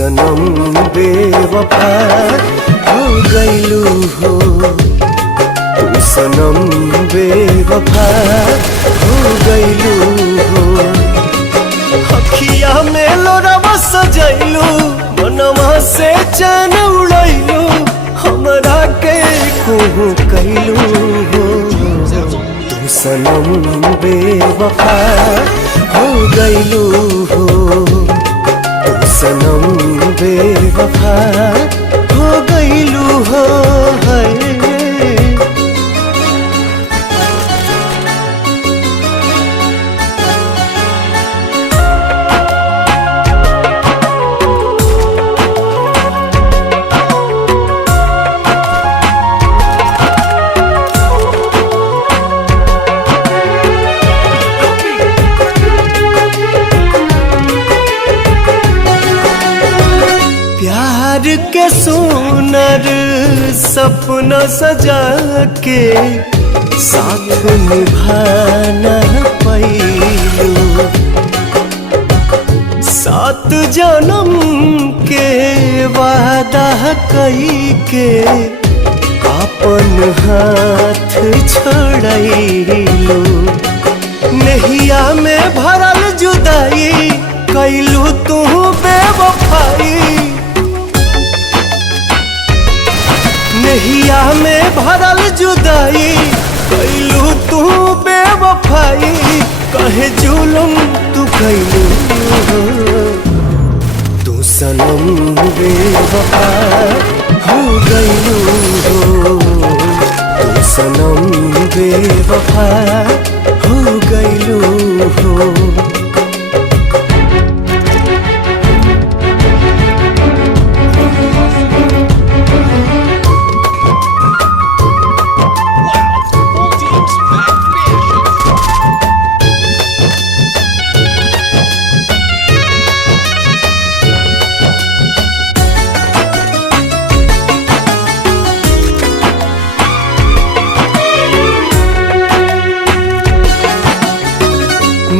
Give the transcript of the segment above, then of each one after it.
सनम बेवफा हो गईलू हो, तू सनम बेवफा हो गईलू हो। अखिया में लोरवा सजैलू, मनवा से चैन उड़ैलू, हमरा के कहूँ कैलू हो, तू सनम बेवफा हो गईलू हो, तू सनम बेवफा हो गईलू हो। प्यार के सुनर सपना सजा के साथ निभाना पैलू, 7 जन्म के वादा कई के अपन हाथ छोड़लू। नहिया में भरल जुदाई कैलू तू बेवफाई, नहिया में भरल जुदाई कैलू तू बेवफाई, कहे जुलुम तू कैलू, तू सनम बेवफा हो गईलू हो, तू सनम बेवफा हो गईलू हो।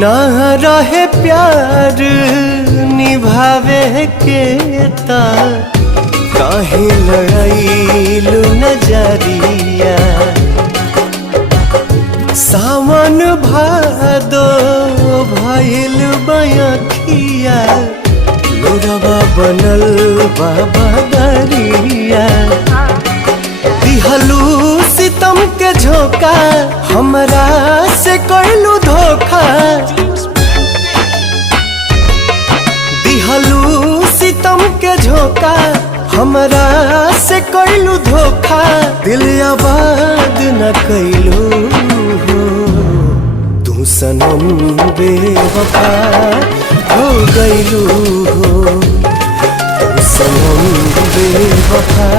ना रहे प्यार निभावे के ता काहे लड़ाईलू नजरिया, सावन भादो भइल बयखिया, लोरवा बनल बाबा दरिया। दिहलू सितम के झोंका, हमरा से कैलू धोखा, दिहलू सितम के झोंका, हमरा से कैलू धोखा, दिल आबाद न कैलू हो, तू सनम बेवफा हो गईलू हो, तू सनम बेवफा